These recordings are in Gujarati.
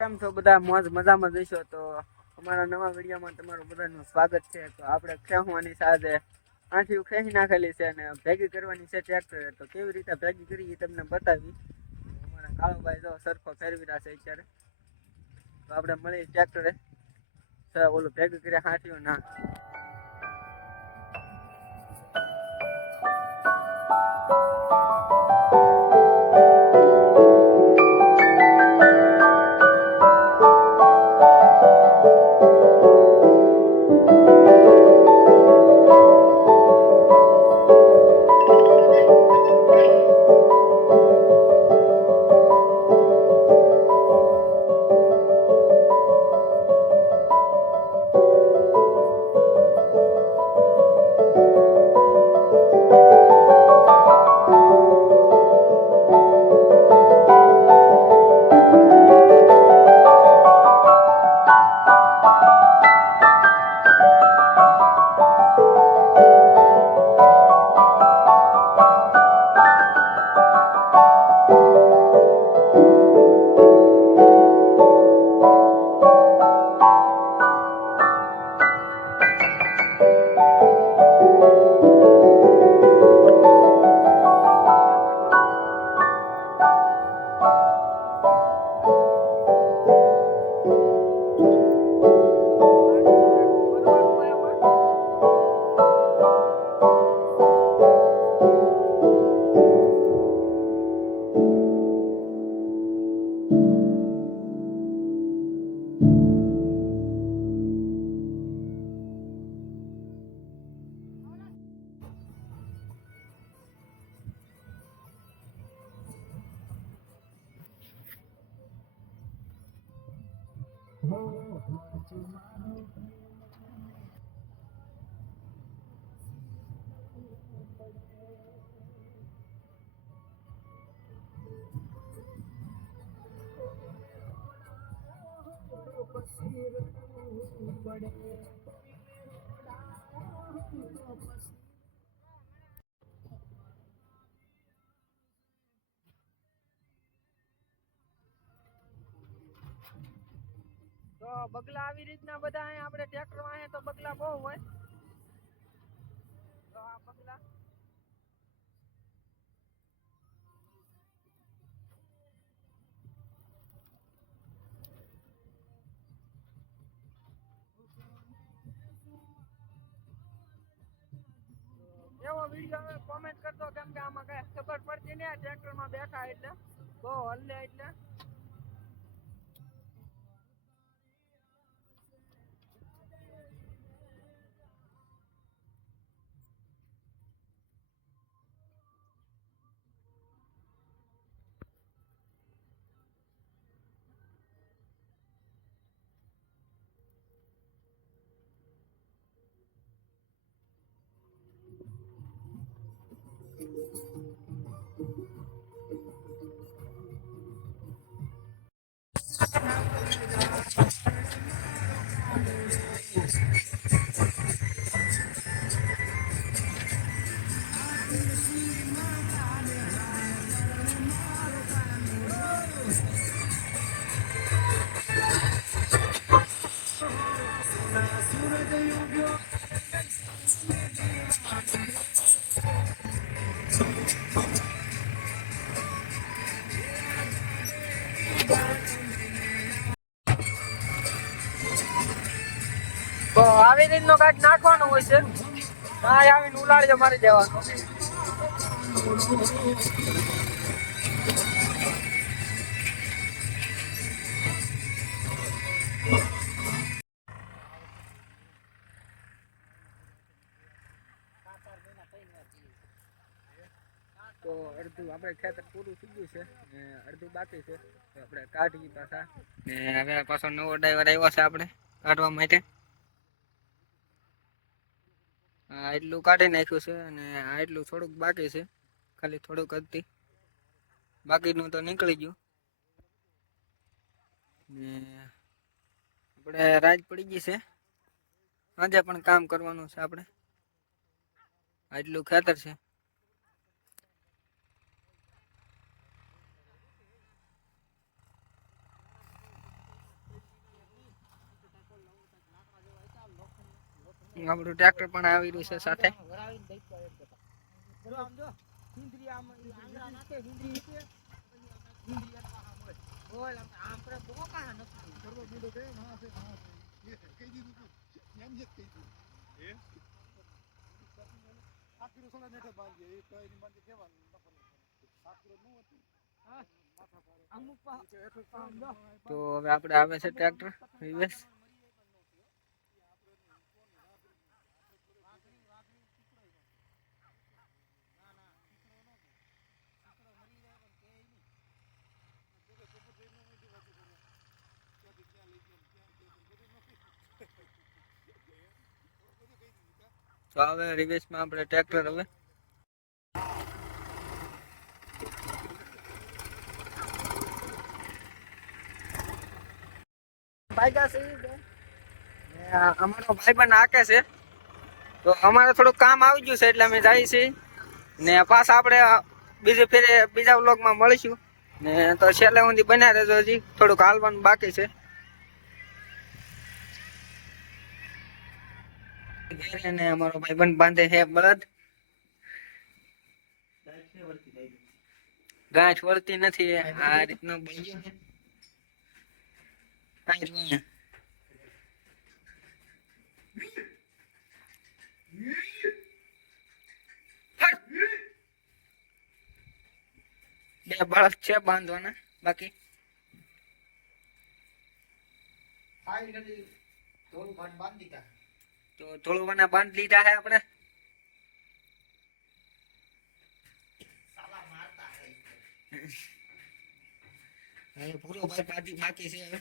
કેમ છો બધા મોજ મજામાં જઈશો તો અમારા નવા વિડીયોમાં તમારું બધાનું સ્વાગત છે. તો આપણે ખેહવાની સાથે આંઠી ખેંચી નાખેલી છે અને ભેગી કરવાની છે ટ્રેક્ટર. તો કેવી રીતે ભેગી કરી એ તમને બતાવી. અમારા કાળુભાઈ જો સરખો ફેરવી રહ્યા છે અત્યારે. તો આપણે મળી ટ્રેક્ટરે ઓલું ભેગી કરી હાંઠીઓ ના. તો બગલા આવી રીતના બધા અહીંયા આપણે ટ્રેક્ટરમાં અહીંયા તો બગલા બહુ હોય. તો આ બગલા એવો વિડીયો કોમેન્ટ કરતો, કેમ કે આમાં કઈ ખબર પડતી નહીં. ટ્રેક્ટરમાં બેઠા એટલે બહુ હલ્લે એટલે તો આવી રીતનો કાંઈક નાખવાનું હોય છે. હા આવીને ઉલાળીઓ મારી દેવાનો. તો અડધું આપણે ખેતર પૂરું થઈ ગયું છે ને અડધું બાકી છે. તો આપણે કાઢી પાછા ને હવે પાછો નવો ડ્રાઈવર આવ્યો છે આપણે કાઢવા માટે. આ એટલું કાઢી નાખ્યું છે અને આ એટલું થોડુંક બાકી છે. ખાલી થોડુંક હતી, બાકીનું તો નીકળી ગયું. ને આપણે રાત પડી ગઈ છે. આજે પણ કામ કરવાનું છે આપણે. આટલું ખેતર છે. આપણું ટ્રેક્ટર પણ આવી રહ્યું છે સાથે. તો હવે આપણે આવે છે ટ્રેક્ટર રિવેશ. તો હવે રિવેશમાં આપણે ટ્રેક્ટર હવે અમારો ભાઈ પણ નાખે છે. તો અમારે થોડુંક કામ આવી ગયું છે એટલે અમે જઈએ છીએ ને પાછા આપણે બીજી ફેરે બીજા વ્લોગમાં મળીશું ને. તો છેલ્લે સુધી બન્યા રહેજો, હજી થોડુંક હાલવાનું બાકી છે. ને અમારો ભાઈ બંધ બાંધે છે બળદ. ગાંઠ વળતી નથી, આ રીતનો બન્યો છે. બે બળદ છે બાંધવાના બાકી. તો થોડું બાંધી લીધા છે આપણે. હવે પૂરો ભાઈ બાકી છે. હવે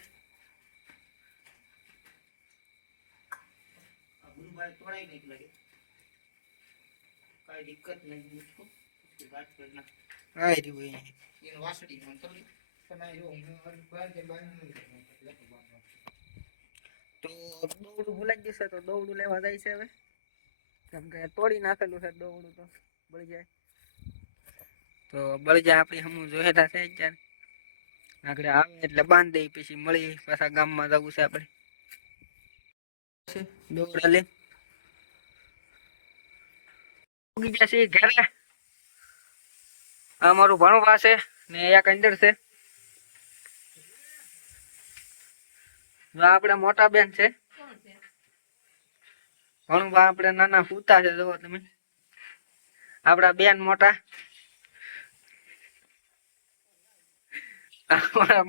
तोड़ाई नहीं लगे कोई दिक्कत नहीं मुझको उसकी बात करना आ रही हुई है ये वासड़ी में तो समय जो और बाहर के बाहर तो दौड़ू भूलाई जैसे तो दौड़ू लेवा जाए से હવે કેમ કે તોડી નાખેલું છે દોડું તો બળી જાય. તો બળી જાય આપણી હમું જોયેલા છે અત્યારે. આગળ આવે એટલે બાંધ દઈ પછી મળી પાછા ગામમાં જવું છે આપણે. દોડા લે ઘરે અમારું ભણું પાસે ને એક અંદર છે. આપડે મોટા બેન છે ભણું આપડે નાના પૂતા છે. જોવો તમે આપડા બેન મોટા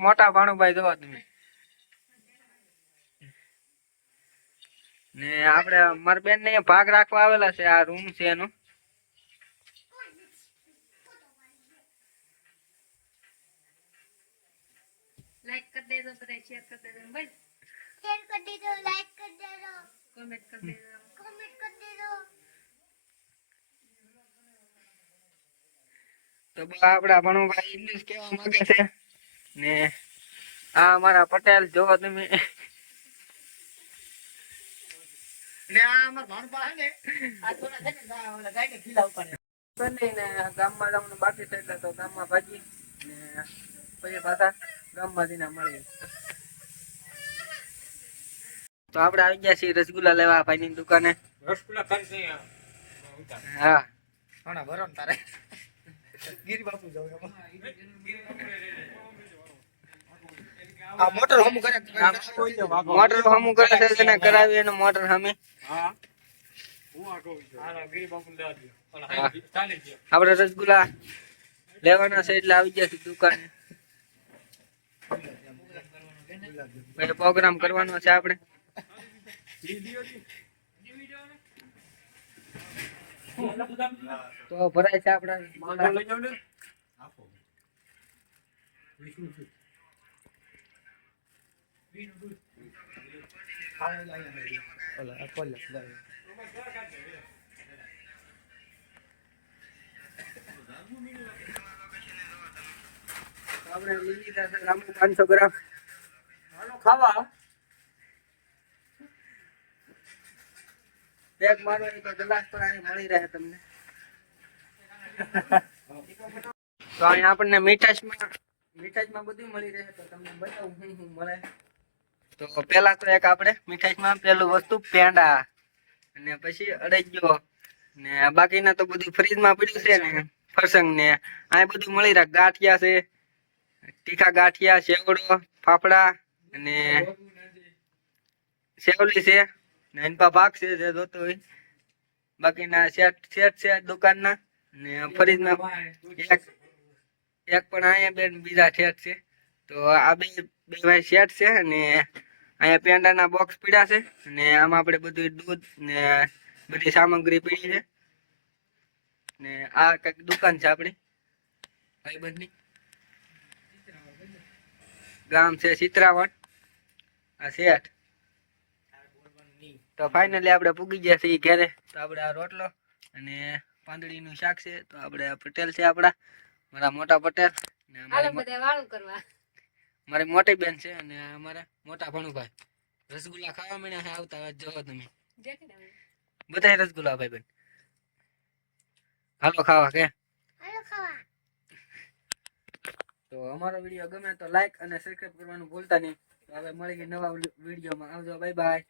મોટા ભાણુભાઈ જોવો તમે. ને આપડે મારી બેન ને ભાગ રાખવા આવેલા છે. આ રૂમ છે એનો. लाइक कर दे दो, शेयर कर दे दो, भाई शेयर कर दे दो, लाइक कर दे दो, कमेंट कर दे दो, कमेंट कर दे दो. તો આપડા ભણુભાઈ ઇંગ્લિશ કેવા માંગે છે ને આ અમારા પટેલ જોવો તમે ને આ અમાર ભણપા હે ને આ થોડા છે ને ઓલા ગાયને ખીલાવ પડે બંને ગામમાં જવાનું બાકી છે એટલે તો ગામમાં ભાગી ને પછી પાછા ગામમાં જઈને મળી. તો આપણે આવી ગયા છીએ રસગુલ્લા લેવા ભાઈની દુકાને. રસગુલ્લા ખાઈ હા ઘણા ભરો ને તારે ગીરી બાપુ જાવ આ મોટર હમુ કરે મોટર હમુ કરે છે તેને કરાવી અને મોટર હમે હા હું આ કહું છું હા ગીરી બાપુ લેવા દે આપણે રસગુલ્લા લેવાના છે એટલે આવી ગયા છે દુકાને. પ્રોગ્રામ કરવાનો છે આપણે. તો ભરાય છે આપડા આપણે લીધી 500 ગ્રામ ખાવા બેગ મારો તો ગ્લાસ પર અહીં મળી રહે તમને. તો અહીંયા આપણને મીઠાઈમાં બધું મળી રહે. તો તમને બતાવું શું મળે. તો પેલા તો એક આપણે મીઠાઈમાં પેલું વસ્તુ પેંડા અને પછી અડાઈ ગયો ને બાકીના તો બધું ફ્રીજમાં પડ્યું છે ને ફરસંગ ને આ બધું મળી રાખ ગાંઠિયા છે તીખા ગાંઠિયા સેવડો ફાફડા અને સેવલી છે ને એનપા ભાગ છે જે જોતો હોય બાકીના સેટ છે દુકાનના ને ફ્રીજમાં એક પણ અહીંયા બે બીજા સેટ છે તો આ બે ભાઈ સેટ છે અને અહીંયા પેંડાના બોક્સ પડ્યા છે અને આમાં આપણે બધું દૂધ ને બધી સામગ્રી પડી છે ને આ કઈક દુકાન છે આપણી ભાઈબંધની ગામ છે ચિત્રાવટ આ શેઠ તો ફાઇનલી આપણે પૂગી ગયા છીએ ઘરે તો આપણે આ રોટલો અને પાંદડીનું શાક છે તો આપણે પટેલ છે આપણા મારા મોટા પટેલ ને મારી મોટી બેન છે અને અમારા મોટા ભણુભાઈ રસગુલ્લા ખાવા મળ્યા છે આવતા જોવો તમે બધા રસગુલ્લા ભાઈ બેન હાલો ખાવા કે તો અમારો વિડીયો ગમે તો લાઈક અને સબસ્ક્રાઇબ કરવાનું ભૂલતા નહીં તો હવે મળી નવા વિડીયોમાં આવજો બાય બાય